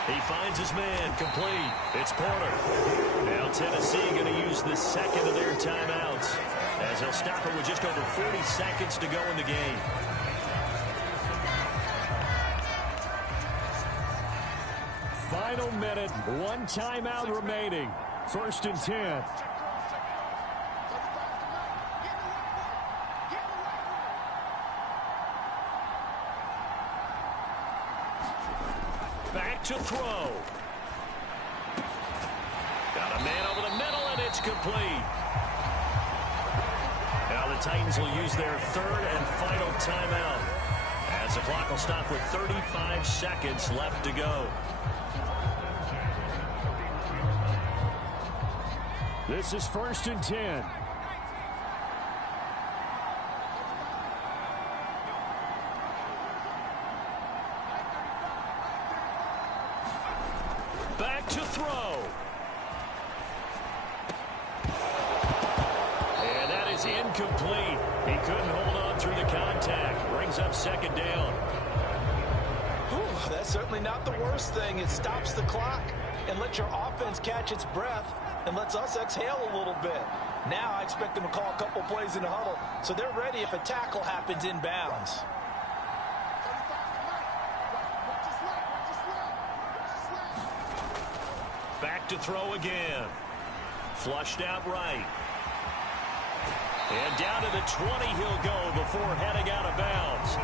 He finds his man complete. It's Porter. Now Tennessee going to use the second of their timeouts as they'll stop it with just over 40 seconds to go in the game. Final minute, 1 timeout remaining. 1st and 10. Back to throw. pitch complete. Now the Titans will use their third and final timeout, as the clock will stop with 35 seconds left to go. This is 1st and 10. Back to throw. And that is incomplete. He couldn't hold on through the contact. Brings up 2nd down. Whew, that's certainly not the worst thing. It stops the clock and lets your offense catch its breath and lets us exhale a little bit. Now I expect them to call a couple plays in the huddle so they're ready if a tackle happens inbounds. Back to throw again. Flushed out right. And down to the 20 he'll go before heading out of bounds.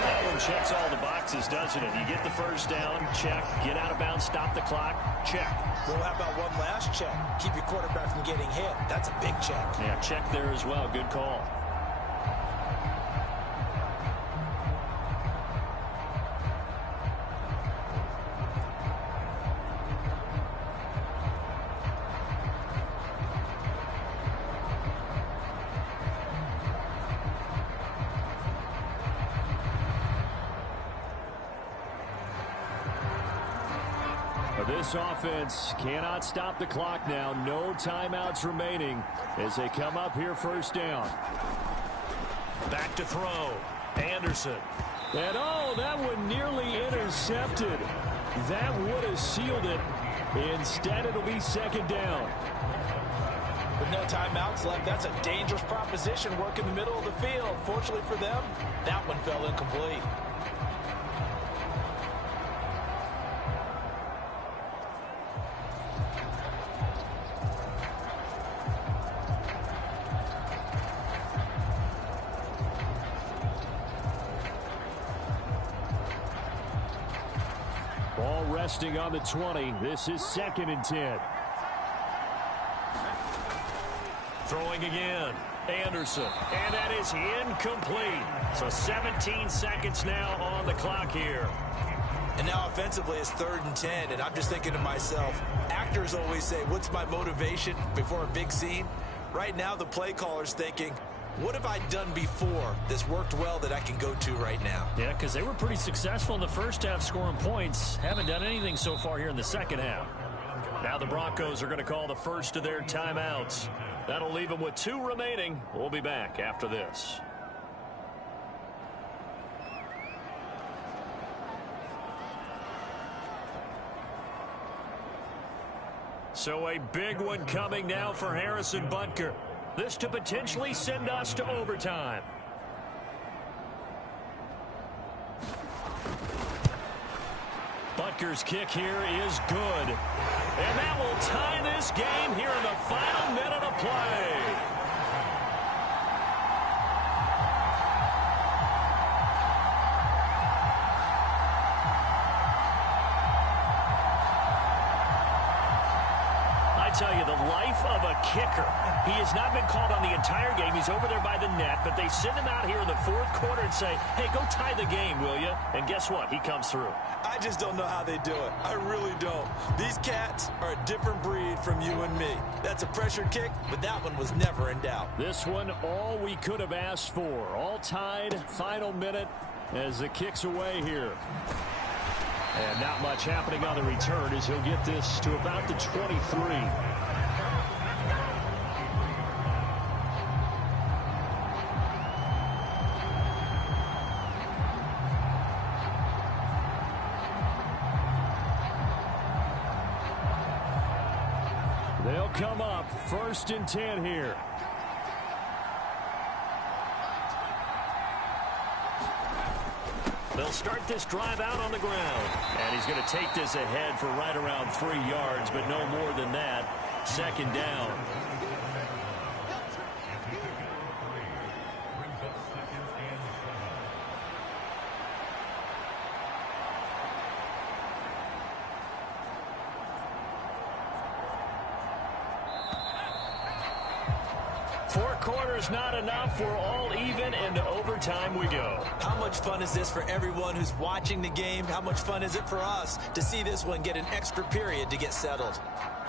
That one checks all the boxes, doesn't it? You get the first down, check. Get out of bounds, stop the clock, check. Well, how about one last check? Keep your quarterback from getting hit. That's a big check. Yeah, check there as well. Good call. This offense cannot stop the clock now. No timeouts remaining as they come up here 1st down. Back to throw. Anderson. And oh, that one nearly intercepted. That would have sealed it. Instead, it'll be 2nd down. With no timeouts left, that's a dangerous proposition. Work in the middle of the field. Fortunately for them, that one fell incomplete. Ball resting on the 20. This is 2nd and 10. Throwing again. Anderson. And that is incomplete. So 17 seconds now on the clock here. And now offensively it's 3rd and 10. And I'm just thinking to myself, actors always say, what's my motivation before a big scene? Right now the play caller's thinking, what have I done before that's worked well that I can go to right now? Yeah, because they were pretty successful in the first half scoring points. Haven't done anything so far here in the second half. Now the Broncos are going to call the first of their timeouts. That'll leave them with 2 remaining. We'll be back after this. So a big one coming now for Harrison Butker. This to potentially send us to overtime. Butker's kick here is good. And that will tie this game here in the final minute of play. I tell you, the life of a kicker. He has not been called on the entire game. He's over there by the net, but they send him out here in the 4th quarter and say, hey, go tie the game, will you? And guess what? He comes through. I just don't know how they do it. I really don't. These cats are a different breed from you and me. That's a pressure kick, but that one was never in doubt. This one, all we could have asked for. All tied, final minute as the kick's away here. And not much happening on the return as he'll get this to about the 23. They'll come up 1st and 10 here. They'll start this drive out on the ground. And he's going to take this ahead for right around 3 yards, but no more than that. 2nd down. 4 quarters not enough. We're all even, and to overtime we go. How much fun is this for everyone who's watching the game? How much fun is it for us to see this one get an extra period to get settled?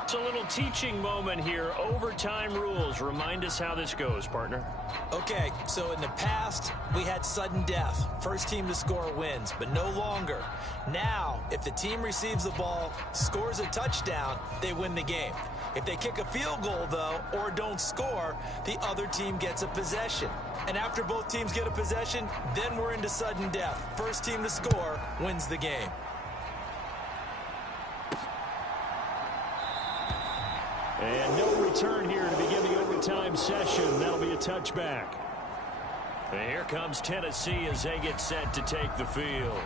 It's a little teaching moment here. Overtime rules. Remind us how this goes, partner. Okay, so in the past, we had sudden death. First team to score wins, but no longer. Now, if the team receives the ball, scores a touchdown, they win the game. If they kick a field goal, though, or don't score, the other team gets a possession. And after both teams get a possession, then we're into sudden death. First team to score wins the game. And no return here to begin the overtime session. That'll be a touchback. And here comes Tennessee as they get set to take the field.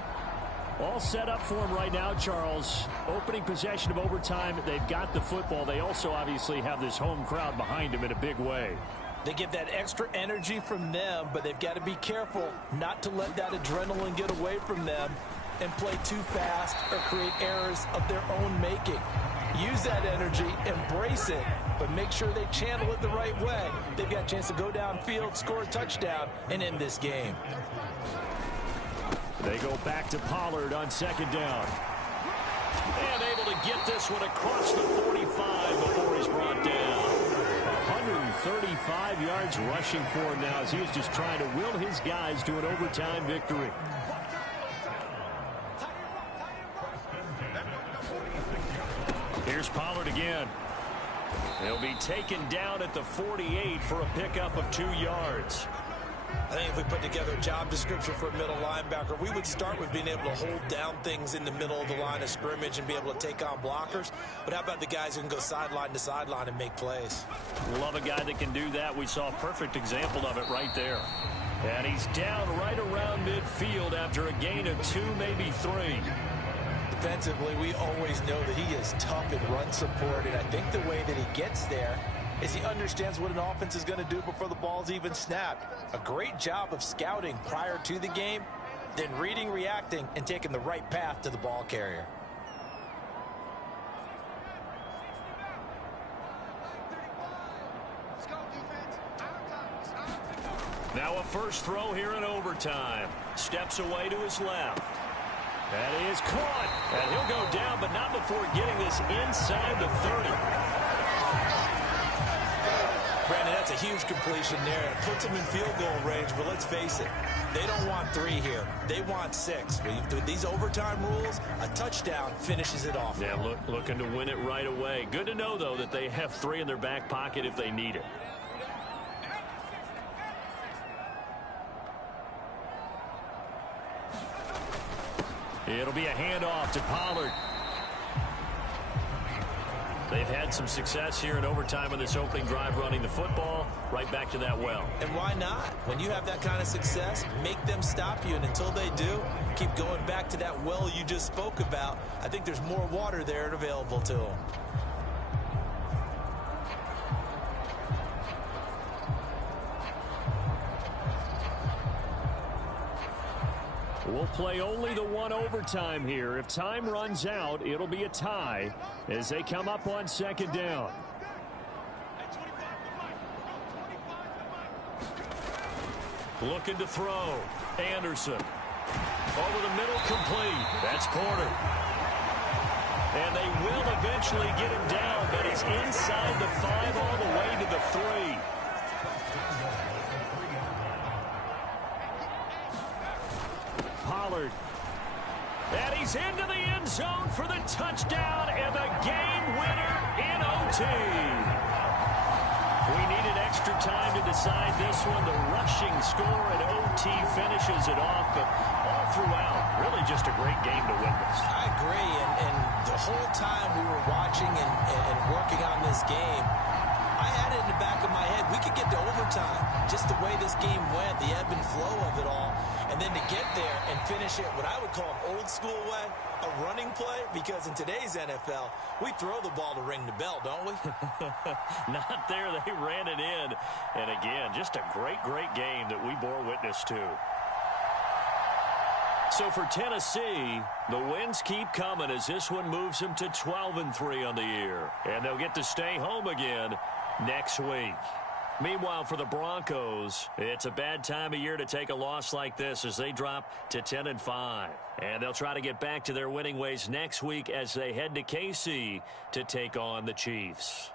All set up for them right now, Charles. Opening possession of overtime. They've got the football. They also obviously have this home crowd behind them in a big way. They get that extra energy from them, but they've got to be careful not to let that adrenaline get away from them and play too fast or create errors of their own making. Use that energy, embrace it, but make sure they channel it the right way. They've got a chance to go downfield, score a touchdown, and end this game. They go back to Pollard on second down. And able to get this one across the 45 before he's brought down. 135 yards rushing for him now as he was just trying to will his guys to an overtime victory. Here's Pollard again. He'll be taken down at the 48 for a pickup of 2 yards. I think if we put together a job description for a middle linebacker, we would start with being able to hold down things in the middle of the line of scrimmage and be able to take on blockers. But how about the guys who can go sideline to sideline and make plays? Love a guy that can do that. We saw a perfect example of it right there. And he's down right around midfield after a gain of 2, maybe 3. Defensively, we always know that he is tough in run support, and I think the way that he gets there is he understands what an offense is going to do before the ball's even snapped. A great job of scouting prior to the game, then reading, reacting, and taking the right path to the ball carrier. Now a first throw here in overtime. Steps away to his left. That is caught. And he'll go down, but not before getting this inside the 30. Brandon, that's a huge completion there. It puts them in field goal range, but let's face it, they don't want 3 here. They want 6. With these overtime rules, a touchdown finishes it off. Yeah, looking to win it right away. Good to know, though, that they have 3 in their back pocket if they need it. It'll be a handoff to Pollard. They've had some success here in overtime in this opening drive running the football. Right back to that well. And why not? When you have that kind of success, make them stop you. And until they do, keep going back to that well you just spoke about. I think there's more water there available to them. We'll play only the 1 overtime here. If time runs out, it'll be a tie as they come up on second down. Looking to throw. Anderson. Over the middle, complete. That's Porter. And they will eventually get him down, but he's inside the 5 all the way to the 3. Pollard. And he's into the end zone for the touchdown and the game winner in OT. We needed extra time to decide this one. The rushing score at OT finishes it off, but all throughout, really just a great game to witness. I agree, and the whole time we were watching and working on this game, I had it in the back of my head. We could get to overtime. Just the way this game went, the ebb and flow of it all. And then to get there and finish it, what I would call an old school way, a running play, because in today's NFL, we throw the ball to ring the bell, don't we? Not there. They ran it in. And again, just a great, great game that we bore witness to. So for Tennessee, the wins keep coming as this one moves them to 12-3 on the year. And they'll get to stay home again next week. Meanwhile, for the Broncos, it's a bad time of year to take a loss like this as they drop to 10-5. And they'll try to get back to their winning ways next week as they head to KC to take on the Chiefs.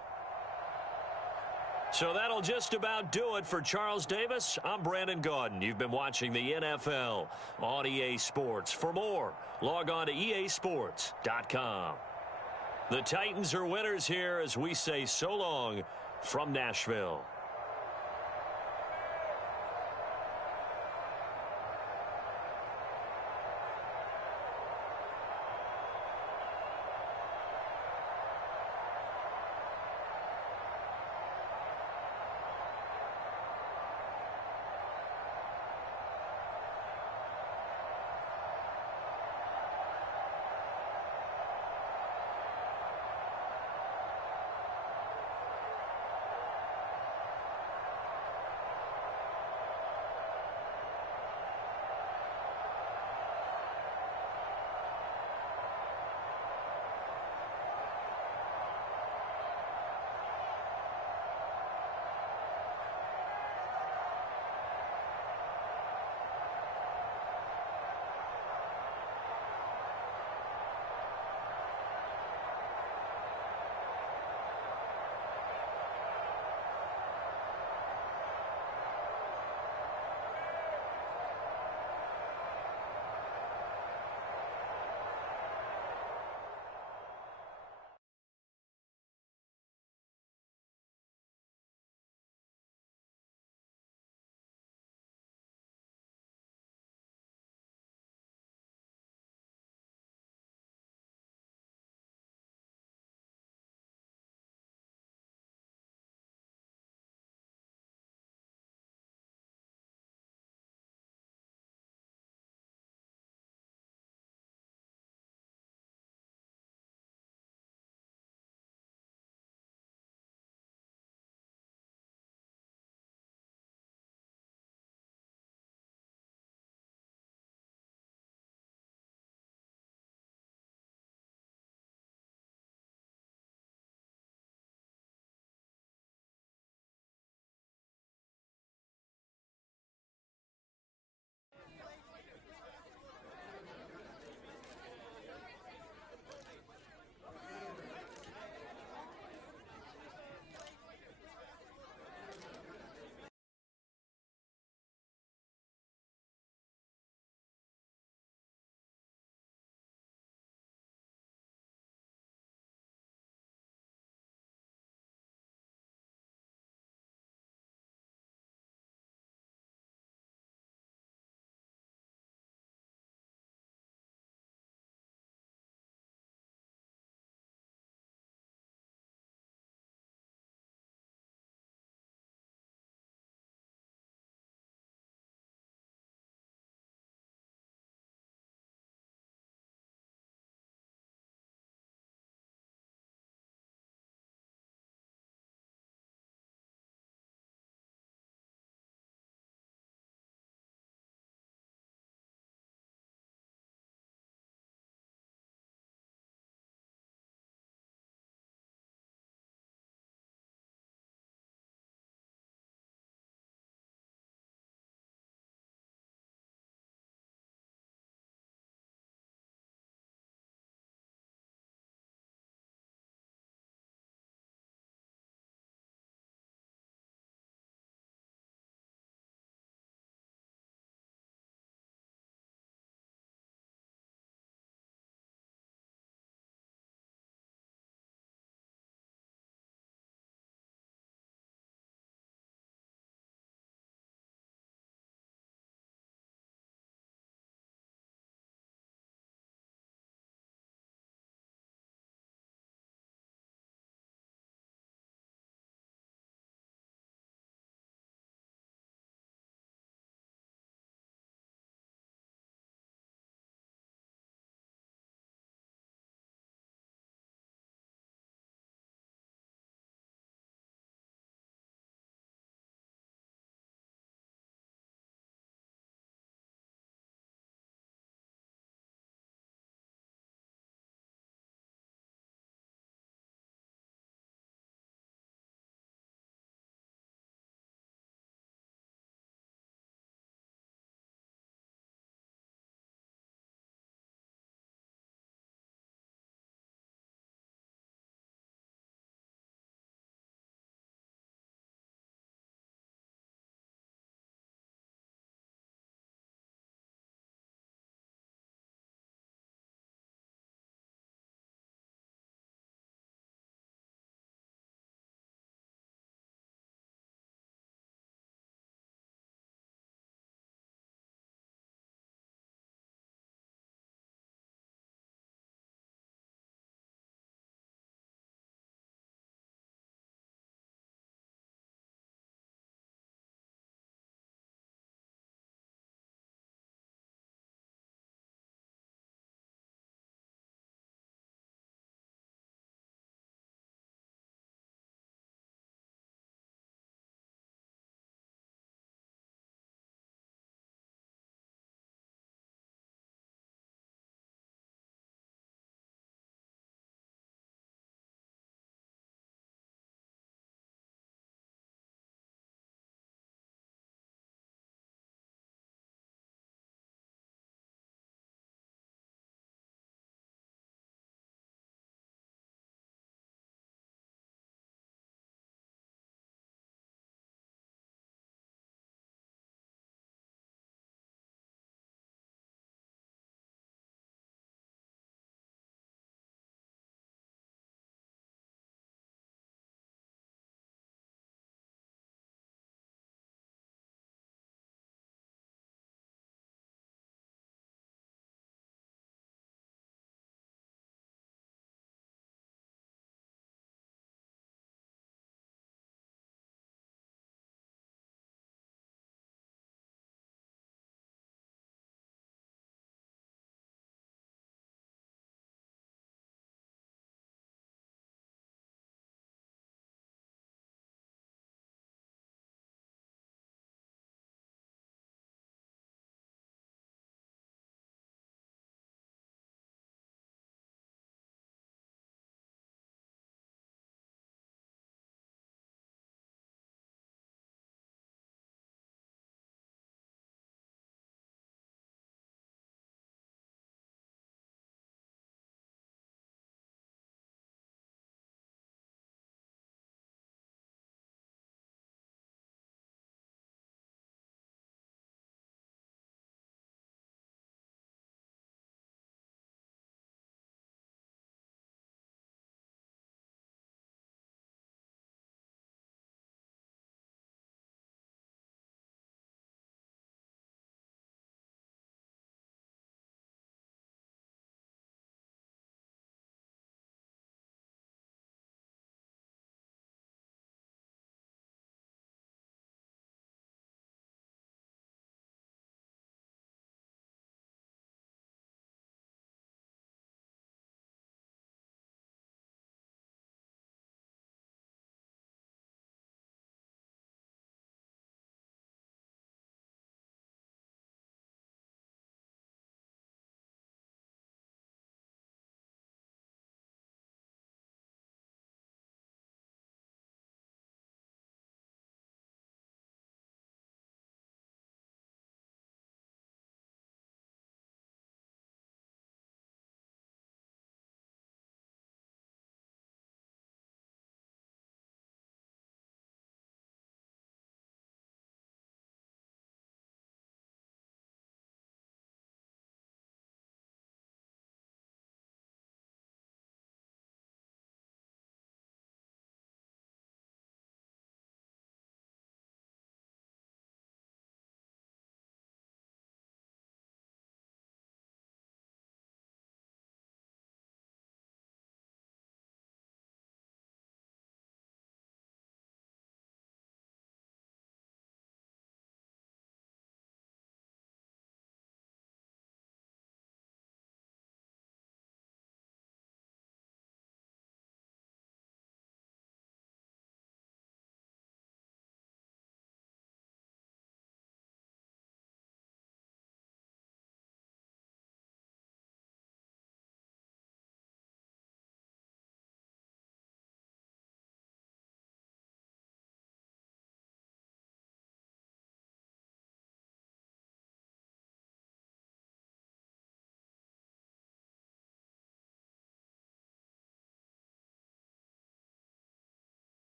So that'll just about do it for Charles Davis. I'm Brandon Gaudin. You've been watching the NFL on EA Sports. For more, log on to easports.com. The Titans are winners here as we say so long from Nashville.